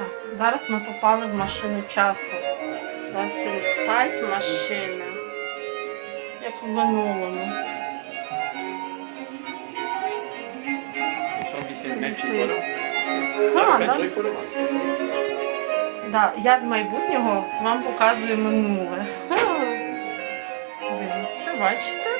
Так, зараз ми попали в машину часу. Sind Zeitmaschine. Як в минулому. А, да? Да, я з майбутнього вам показую минуле. Дивіться, бачите?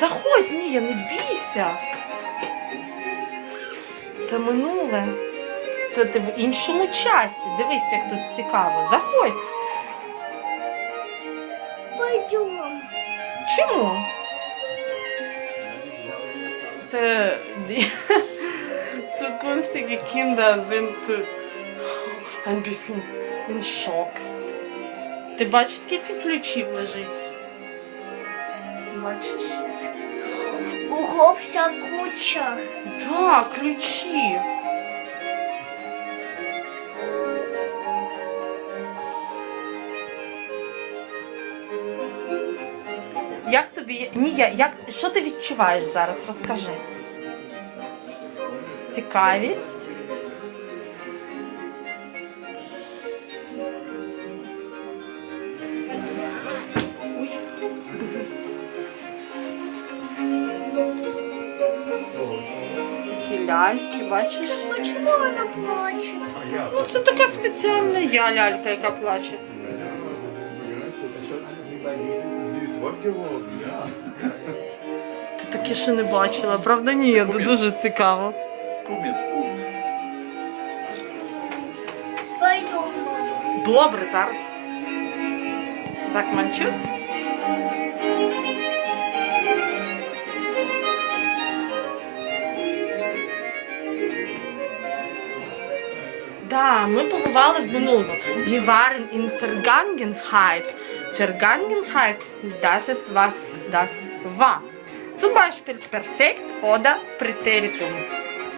Заходь, ні, не бійся. Це минуле. Це ти в іншому часі. Дивись, як тут цікаво. Заходь. Пойдем. Чому? Це zukünftige Kinder sind ein bisschen in Schock. Ти бачиш, скільки ключів лежить? Бачиш? Ого, вся куча. Так, ключі. Як тобі. Ні, я, як, що ти відчуваєш зараз? Розкажи. Цікавість. Ляльки, бачиш? Почему она плачет? Ну, це така спеціальна я лялька, яка плаче. Ти таке ще не бачила, правда? Ні, дуже цікаво. Добре, зараз. Закманчусь. Да, ми побували в минулому. Wir waren in Vergangenheit. Vergangenheit, das ist was das war. Zum Beispiel perfekt oder Präteritum.